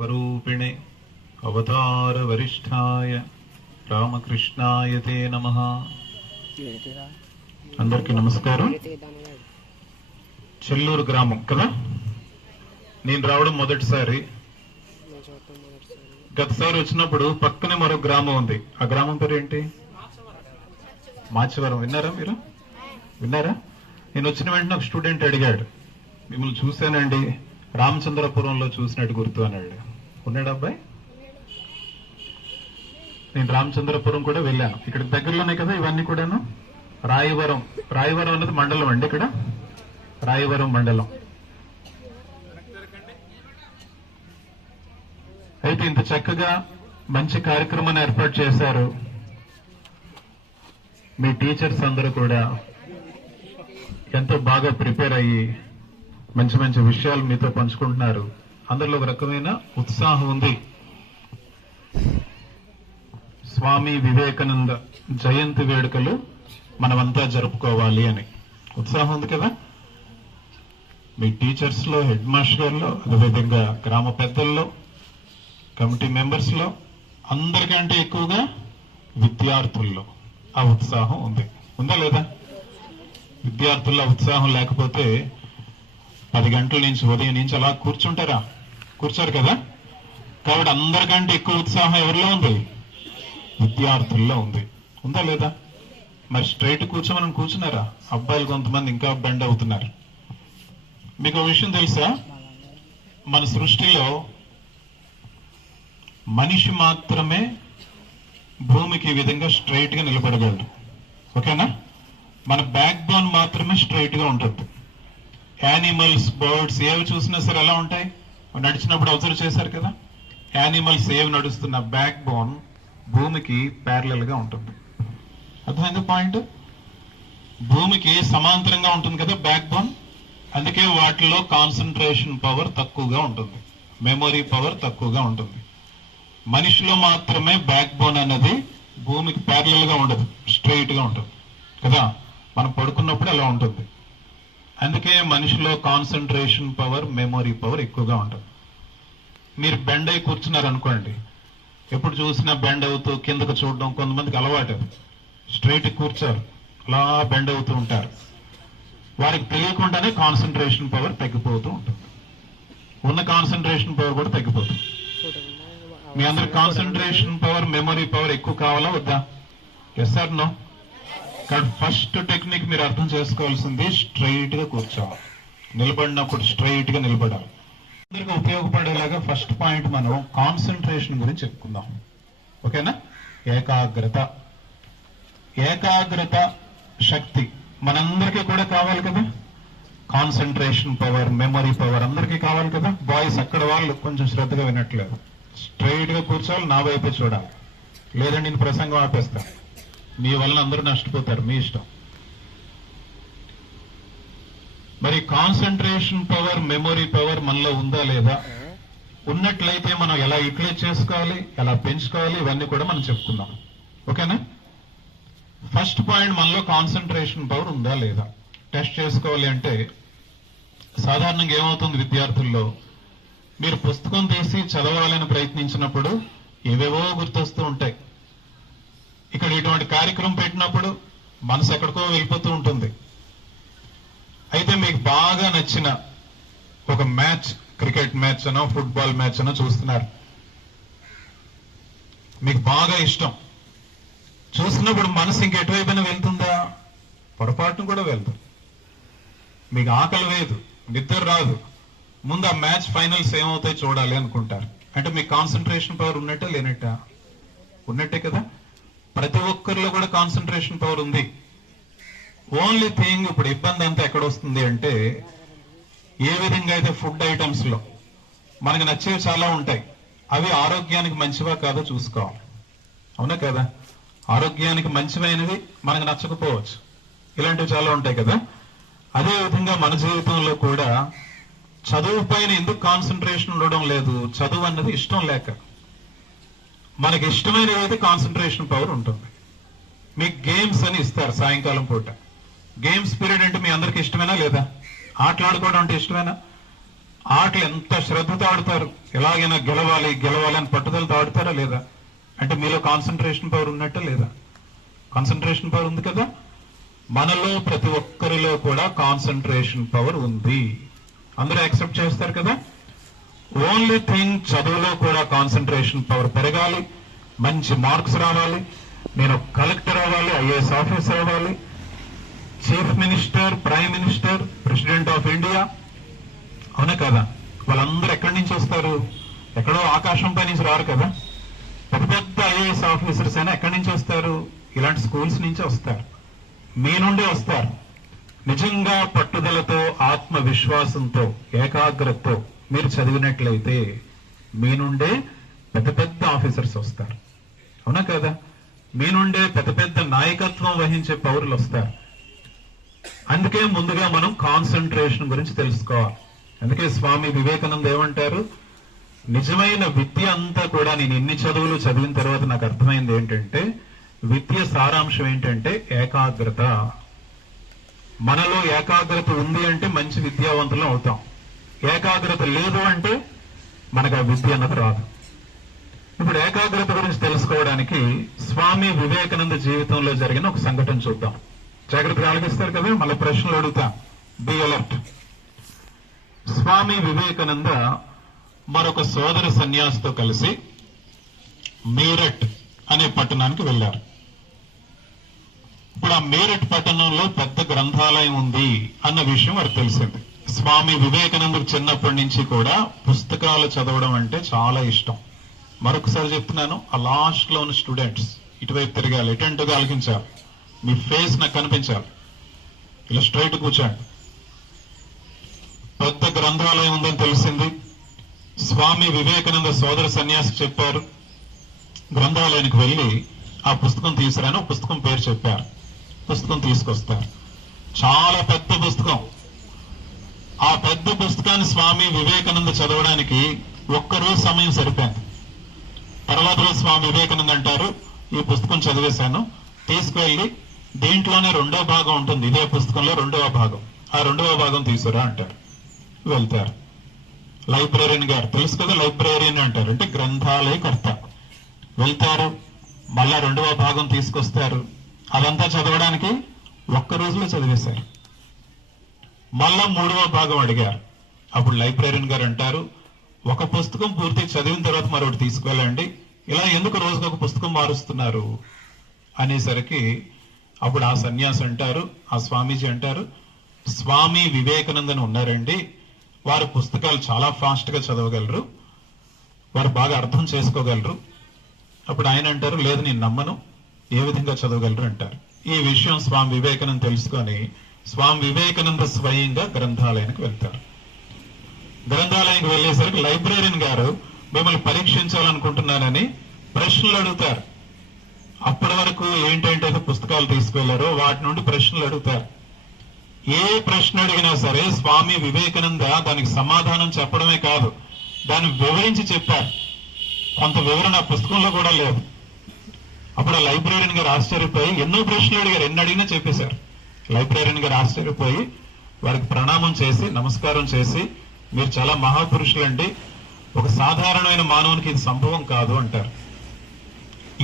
स्वरूपिणे अवतार वरिष्ठाय रामकृष्णाय ते नमः। అందరికీ నమస్కారం। చెల్లూరు గ్రామం కదా, నేను రావడం మొదటిసారి। గతసారి వచ్చినప్పుడు పక్కనే మరో గ్రామం ఉంది, ఆ గ్రామం పేరు ఏంటి? మాచవరం। విన్నారా మీరు? విన్నారా? నేను వచ్చిన వెంటనే ఒక స్టూడెంట్ అడిగాడు, మిమ్మల్ని చూశానండి, రామచంద్రపురంలో చూసినట్టు గుర్తు అన్నాడు। ఉన్నాడు అబ్బాయి? నేను రామచంద్రపురం కూడా వెళ్ళాను, ఇక్కడ దగ్గరలోనే కదా ఇవన్నీ కూడాను। రాయవరం, రాయవరం అనేది మండలం అండి, ఇక్కడ రాయవరం మండలం। అయితే ఇంత చక్కగా మంచి కార్యక్రమాన్ని ఏర్పాటు చేశారు। మీ టీచర్స్ అందరూ కూడా ఎంతో బాగా ప్రిపేర్ అయ్యి మంచి మంచి విషయాలు మీతో పంచుకుంటున్నారు। అందరిలో ఒక రకమైన ఉత్సాహం ఉంది। స్వామి వివేకానంద జయంతి వేడుకలు మనమంతా జరుపుకోవాలి అని ఉత్సాహం ఉంది కదా। మీ టీచర్స్ లో, హెడ్ మాస్టర్ గారిలో, అదేవిధంగా గ్రామ పెద్దల్లో, కమిటీ మెంబర్స్ లో, అందరికంటే ఎక్కువగా విద్యార్థుల్లో ఆ ఉత్సాహం ఉంది। ఉందా లేదా? విద్యార్థుల్లో ఉత్సాహం లేకపోతే 10 గంటల నుంచి, ఉదయం నుంచి అలా కూర్చుంటారా? కూర్చోరు కదా। కాబట్టి అందరికంటే ఎక్కువ ఉత్సాహం ఎవరిలో ఉంది? విద్యార్థుల్లో ఉంది। ఉందా లేదా? మరి స్ట్రైట్ కూర్చోమని కూర్చున్నారా? అబ్బాయిలు కొంతమంది ఇంకా బెండ్ అవుతున్నారు। మీకు ఒక విషయం తెలుసా? మన సృష్టిలో మనిషి మాత్రమే భూమికి ఈ విధంగా స్ట్రైట్ గా నిలబడగలడు, ఓకేనా? మన బ్యాక్ బోన్ మాత్రమే స్ట్రైట్ గా ఉంటుంది। యానిమల్స్, బర్డ్స్ ఏవి చూసినా సరే ఎలా ఉంటాయి? నడిచినప్పుడు అబ్జర్వ్ చేశారు కదా, యానిమల్స్ ఏవి నడుస్తున్న బ్యాక్ బోన్ భూమికి ప్యారలల్ గా ఉంటుంది। అర్థమైంది పాయింట్? భూమికి సమాంతరంగా ఉంటుంది కదా బ్యాక్ బోన్, అందుకే వాటిలో కాన్సన్ట్రేషన్ పవర్ తక్కువగా ఉంటుంది, మెమొరీ పవర్ తక్కువగా ఉంటుంది। మనిషిలో మాత్రమే బ్యాక్ బోన్ అనేది భూమికి ప్యారలల్ గా ఉండదు, స్ట్రైట్ గా ఉంటుంది కదా। మనం పడుకున్నప్పుడు అలా ఉంటుంది, అందుకే మనిషిలో కాన్సన్ట్రేషన్ పవర్, మెమొరీ పవర్ ఎక్కువగా ఉంటుంది। మీరు బెండ్ అయి కూర్చున్నారు అనుకోండి, ఎప్పుడు చూసినా బెండ్ అవుతూ కిందకు చూడడం, కొంతమందికి అలవాటు, స్ట్రైట్ కూర్చోరు, అలా బెండ్ అవుతూ ఉంటారు। వారికి తెలియకుండానే కాన్సన్ట్రేషన్ పవర్ తగ్గిపోతూ ఉంటుంది, ఉన్న కాన్సన్ట్రేషన్ పవర్ కూడా తగ్గిపోతుంది। మీ అందరి కాన్సన్ట్రేషన్ పవర్, మెమొరీ పవర్ ఎక్కువ కావాలా వద్దా? Yes or no? కాబట్టి ఫస్ట్ టెక్నిక్ మీరు అర్థం చేసుకోవాల్సింది, స్ట్రైట్ గా కూర్చోవాలి, నిలబడినప్పుడు స్ట్రైట్ గా నిలబడాలి। అందరికీ ఉపయోగపడేలాగా ఫస్ట్ పాయింట్ మనం కాన్సన్ట్రేషన్ గురించి చెప్పుకుందాం, ఓకేనా? ఏకాగ్రత, ఏకాగ్రత శక్తి మనందరికీ కూడా కావాలి కదా। కాన్సన్ట్రేషన్ పవర్, మెమొరీ పవర్ అందరికీ కావాలి కదా। బాయ్స్ అక్కడ వాళ్ళు కొంచెం శ్రద్ధగా వినట్లేదు, స్ట్రైట్ గా కూర్చోవాలి, నా వైపే చూడాలి, లేదంటే నేను ప్రసంగం ఆపేస్తాను, మీ వల్ల అందరూ నష్టపోతారు, మీ ఇష్టం। మరి కాన్సన్ట్రేషన్ పవర్, మెమొరీ పవర్ మనలో ఉందా లేదా? ఉన్నట్లయితే మనం ఎలా యూటిలైజ్ చేసుకోవాలి, ఎలా పెంచుకోవాలి, ఇవన్నీ కూడా మనం చెప్పుకుందాం, ఓకేనా? ఫస్ట్ పాయింట్, మనలో కాన్సన్ట్రేషన్ పవర్ ఉందా లేదా టెస్ట్ చేసుకోవాలి అంటే, సాధారణంగా ఏమవుతుంది విద్యార్థుల్లో, మీరు పుస్తకం తీసి చదవాలని ప్రయత్నించినప్పుడు ఏవేవో గుర్తొస్తూ ఉంటాయి। ఇక్కడ ఇటువంటి కార్యక్రమం పెట్టినప్పుడు మనసు ఎక్కడికో వెళ్ళిపోతూ ఉంటుంది। అయితే మీకు బాగా నచ్చిన ఒక మ్యాచ్, క్రికెట్ మ్యాచ్ అనో, ఫుట్బాల్ మ్యాచ్ అనో చూస్తున్నారు, మీకు బాగా ఇష్టం, చూసినప్పుడు మనసు ఇంకెటువైపున వెళ్తుందా? పొరపాటును కూడా వెళ్తుంది। మీకు ఆకలి వేయదు, నిద్ర రాదు, ముందు ఆ మ్యాచ్ ఫైనల్స్ ఏమవుతాయి చూడాలి అనుకుంటారు। అంటే మీకు కాన్సన్ట్రేషన్ పవర్ ఉన్నట్టే లేనట్టా? ఉన్నట్టే కదా। ప్రతి ఒక్కరిలో కూడా కాన్సన్ట్రేషన్ పవర్ ఉంది। ఓన్లీ థింగ్, ఇప్పుడు ఇబ్బంది అంతా ఎక్కడ వస్తుంది అంటే, ఏ విధంగా అయితే ఫుడ్ ఐటమ్స్ లో మనకు నచ్చేవి చాలా ఉంటాయి, అవి ఆరోగ్యానికి మంచివా కాదో చూసుకోవాలి, అవునా కదా? ఆరోగ్యానికి మంచివైనవి మనకు నచ్చకపోవచ్చు, ఇలాంటివి చాలా ఉంటాయి కదా। అదే విధంగా మన జీవితంలో కూడా చదువు పైన ఎందుకు కాన్సన్ట్రేషన్ ఉండడం లేదు? చదువు అన్నది ఇష్టం లేక, మనకి ఇష్టమైన అయితే కాన్సన్ట్రేషన్ పవర్ ఉంటుంది। మీకు గేమ్స్ అని ఇస్తారు సాయంకాలం పూట, గేమ్స్ పీరియడ్ అంటే మీ అందరికి ఇష్టమేనా లేదా? ఆటలాడుకోవడం అంటే ఇష్టమేనా? ఆటలు ఎంత శ్రద్ధతో ఆడతారు, ఎలాగైనా గెలవాలి గెలవాలి అని పట్టుదలతో ఆడతారా లేదా? అంటే మీలో కాన్సన్ట్రేషన్ పవర్ ఉన్నట్టే లేదా? కాన్సన్ట్రేషన్ పవర్ ఉంది కదా. మనలో ప్రతి ఒక్కరిలో కూడా కాన్సన్ట్రేషన్ పవర్ ఉంది. అందరూ యాక్సెప్ట్ చేస్తారు కదా. ఓన్లీ థింగ్ చదువులో కూడా కాన్సన్ట్రేషన్ పవర్ పెరగాలి, మంచి మార్క్స్ రావాలి, నేను కలెక్టర్ అవ్వాలి, ఐఏఎస్ ఆఫీసర్ అవ్వాలి, chief minister, prime minister, president of India, అవునా కదా? వాళ్ళందరూ ఎక్కడి నుంచి వస్తారు? ఎక్కడో ఆకాశంపై నుంచి రారు కదా. పెద్ద పెద్ద ఐఏఎస్ ఆఫీసర్స్ అయినా ఎక్కడి నుంచి వస్తారు? ఇలాంటి స్కూల్స్ నుంచి వస్తారు, మీ నుండి వస్తారు. నిజంగా పట్టుదలతో, ఆత్మవిశ్వాసంతో, ఏకాగ్రతతో మీరు చదివినట్లయితే మీ నుండే పెద్ద పెద్ద ఆఫీసర్స్ వస్తారు, అవునా కదా? మీ నుండే పెద్ద పెద్ద నాయకత్వం వహించే పౌరులు వస్తారు. అందుకే ముందుగా మనం కాన్సన్ట్రేషన్ గురించి తెలుసుకోవాలి. అందుకే స్వామి వివేకానంద ఏమంటారు, నిజమైన విద్య అంతా కూడా, నేను ఇన్ని చదువులు చదివిన తర్వాత నాకు అర్థమైంది ఏంటంటే, విద్య సారాంశం ఏంటంటే ఏకాగ్రత. మనలో ఏకాగ్రత ఉంది అంటే మంచి విద్యావంతులం అవుతాం. ఏకాగ్రత లేదు అంటే మనకు ఆ విద్య అన్నది రాదు. ఇప్పుడు ఏకాగ్రత గురించి తెలుసుకోవడానికి స్వామి వివేకానంద జీవితంలో జరిగిన ఒక సంఘటన చూద్దాం. జాగ్రత్తగా ఆలోచిస్తారు కదా, మళ్ళీ ప్రశ్నలు అడుగుతా, బి అలర్ట్. స్వామి వివేకానంద మరొక సోదర సన్యాసితో కలిసి మీరట్ అనే పట్టణానికి వెళ్లారు. ఇప్పుడు ఆ మీరట్ పట్టణంలో పెద్ద గ్రంథాలయం ఉంది అన్న విషయం వారికి తెలిసింది. స్వామి వివేకానందకు చిన్నప్పటి నుంచి కూడా పుస్తకాలు చదవడం అంటే చాలా ఇష్టం. మరొకసారి చెప్తున్నాను, ఆ లాస్ట్ లో ఉన్న స్టూడెంట్స్ ఇటువైపు తిరగాలి, అటెంటివ్గా ఆలకించాలి, మీ ఫేస్ నాకు కనిపించాలి, ఇలా స్ట్రైట్ కూర్చోండి. పెద్ద గ్రంథాలయం ఉందని తెలిసింది. స్వామి వివేకానంద సోదర సన్యాసి చెప్పారు, గ్రంథాలయానికి వెళ్లి ఆ పుస్తకం తీసుకురాని ఒక పుస్తకం పేరు చెప్పారు. పుస్తకం తీసుకొస్తారు, చాలా పెద్ద పుస్తకం. ఆ పెద్ద పుస్తకాన్ని స్వామి వివేకానంద చదవడానికి ఒక్కరోజు సమయం సరిపోయింది. తర్వాత రోజు స్వామి వివేకానంద అంటారు, ఈ పుస్తకం చదివేశాను, తీసుకువెళ్ళి దీంట్లోనే రెండో భాగం ఉంటుంది, ఇదే పుస్తకంలో రెండవ భాగం, ఆ రెండవ భాగం తీసుకురా అంటారు. వెళ్తారు. లైబ్రరీన్ గారు తెలుసు కదా, లైబ్రరీన్ అంటారు, అంటే గ్రంథాలయకర్త. వెళ్తారు, మళ్ళా రెండవ భాగం తీసుకొస్తారు. అదంతా చదవడానికి ఒక్క రోజులో చదివేశారు. మళ్ళా మూడవ భాగం అడిగారు. అప్పుడు లైబ్రరీన్ గారు అంటారు, ఒక పుస్తకం పూర్తి చదివిన తర్వాత మరొకటి తీసుకువెళ్ళండి, ఇలా ఎందుకు రోజుకు ఒక పుస్తకం మారుస్తున్నారు అనేసరికి అప్పుడు ఆ సన్యాసి అంటారు, ఆ స్వామీజీ అంటారు, స్వామి వివేకానందని ఉన్నారండి, వారు పుస్తకాలు చాలా ఫాస్ట్ గా చదవగలరు, వారు బాగా అర్థం చేసుకోగలరు. అప్పుడు ఆయన అంటారు, లేదు నేను నమ్మను, ఏ విధంగా చదవగలరు అంటారు. ఈ విషయం స్వామి వివేకానంద తెలుసుకొని స్వామి వివేకానంద స్వయంగా గ్రంథాలయానికి వెళ్తారు. గ్రంథాలయానికి వెళ్లేసరికి లైబ్రరీన్ గారు మిమ్మల్ని పరీక్షించాలనుకుంటున్నానని ప్రశ్నలు అడుగుతారు. అప్పటి వరకు ఏంటంటే పుస్తకాలు తీసుకువెళ్లారో వాటి నుండి ప్రశ్నలు అడుగుతారు. ఏ ప్రశ్న అడిగినా సరే స్వామి వివేకానంద దానికి సమాధానం చెప్పడమే కాదు, దాన్ని వివరించి చెప్పారు. కొంత వివరణ ఆ పుస్తకంలో కూడా లేదు. అప్పుడు ఆ లైబ్రరీన్ గారు ఆశ్చర్యపోయి ఎన్నో ప్రశ్నలు అడిగారు, ఎన్ని అడిగినా చెప్పేశారు. లైబ్రరీన్ గారు ఆశ్చర్యపోయి వారికి ప్రణామం చేసి నమస్కారం చేసి, మీరు చాలా మహాపురుషులండి, ఒక సాధారణమైన మానవునికి ఇది సంభవం కాదు అంటారు.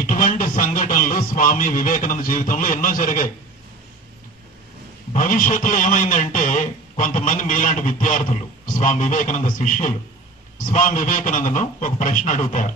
ఇటువంటి సంఘటనలు స్వామి వివేకానంద జీవితంలో ఎన్నో జరిగాయి. భవిష్యత్తులో ఏమైందంటే కొంతమంది మీలాంటి విద్యార్థులు, స్వామి వివేకానంద శిష్యులు స్వామి వివేకానందను ఒక ప్రశ్న అడుగుతారు.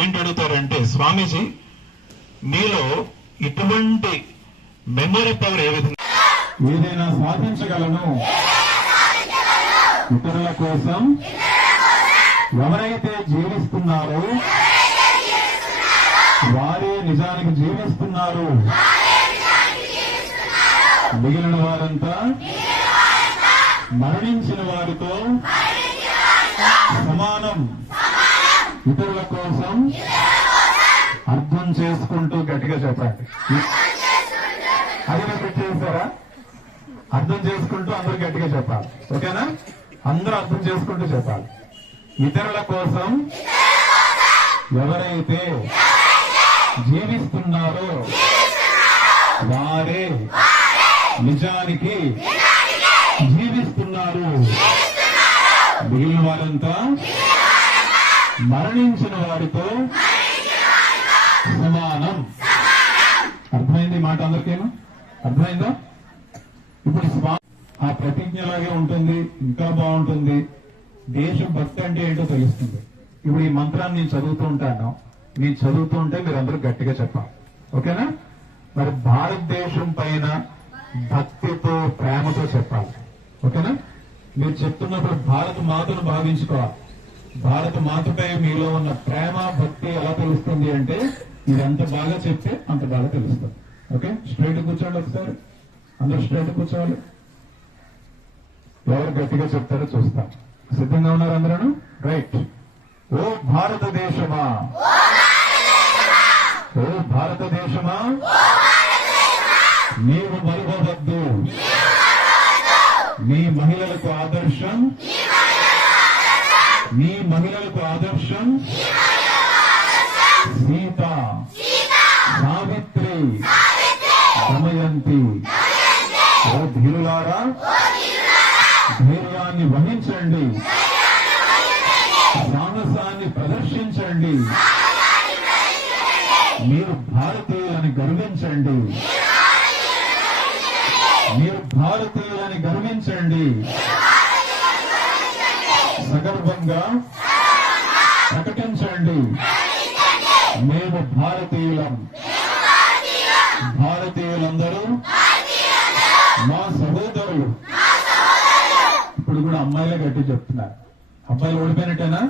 ఏంటి అడుగుతారంటే, స్వామీజీ మీలో ఇటువంటి మెమరీ పవర్ ఏ విధంగా ఏదైనా సాధించగలను, ఇతరుల కోసం ఎవరైతే జీవిస్తున్నారో వారే నిజానికి జీవిస్తున్నారు, మిగిలిన వారంతా మరణించిన వారితో సమానం, ఇతరుల కోసం అర్థం చేసుకుంటూ గట్టిగా చెప్పండి. అది రిపీట్ చేస్తారా? అర్థం చేసుకుంటూ అందరూ గట్టిగా చెప్పాలి, ఓకేనా? అందరూ అర్థం చేసుకుంటూ చెప్పాలి. ఇతరుల కోసం ఎవరైతే జీవిస్తున్నారో వారే నిజానికి జీవిస్తున్నారు, మిగిలిన వారంతా మరణించిన వారితో సమానం. అర్థమైంది ఈ మాట అందరికేనా? అర్థమైందా? ఇప్పుడు ఆ ప్రతిజ్ఞలాగే ఉంటుంది, ఇంకా బాగుంటుంది. దేశభక్తి అంటే ఏంటో తెలుస్తుంది. ఇప్పుడు ఈ మంత్రాన్ని నేను చదువుతూ ఉంటాను, నేను చదువుతూ ఉంటే మీరు అందరూ గట్టిగా చెప్పాలి. ఓకేనా? మరి భారతదేశం పైన భక్తితో ప్రేమతో చెప్పాలి. ఓకేనా? మీరు చెప్తున్నప్పుడు భారత మాతను భావించుకోవాలి. భారత మాతపై మీలో ఉన్న ప్రేమ భక్తి ఎలా తెలుస్తుంది అంటే ఇది ఎంత బాగా చెప్తే అంత బాగా తెలుస్తుంది. ఓకే, స్ట్రైట్ కూర్చోండి. ఒకసారి అందరూ స్ట్రైట్ కూర్చోవాలి. ఎవరు గట్టిగా చెప్తారో చూస్తాం. సిద్ధంగా ఉన్నారు అందరూ? రైట్. ఓ భారతదేశమా, ఓ భారతదేశమా, నీవు మరువవద్దు. నీ మహిళలకు ఆదర్శం, నీ మహిళలకు ఆదర్శం సీత, సావిత్రి, దమయంతి. ఓ ధీరులారా, ధైర్యాన్ని వహించండి, సాహసాన్ని ప్రదర్శించండి. మీరు భారతీయులని గర్వించండి, మీరు భారతీయులని గర్వించండి. సగర్వంగా ప్రకటించండి, మేము భారతీయులం. భారతీయులందరూ మా సహోదరులు. ఇప్పుడు కూడా అమ్మాయిలే గట్టి చెప్తున్నారు. అబ్బాయిలు ఓడిపోయినట్టేనా?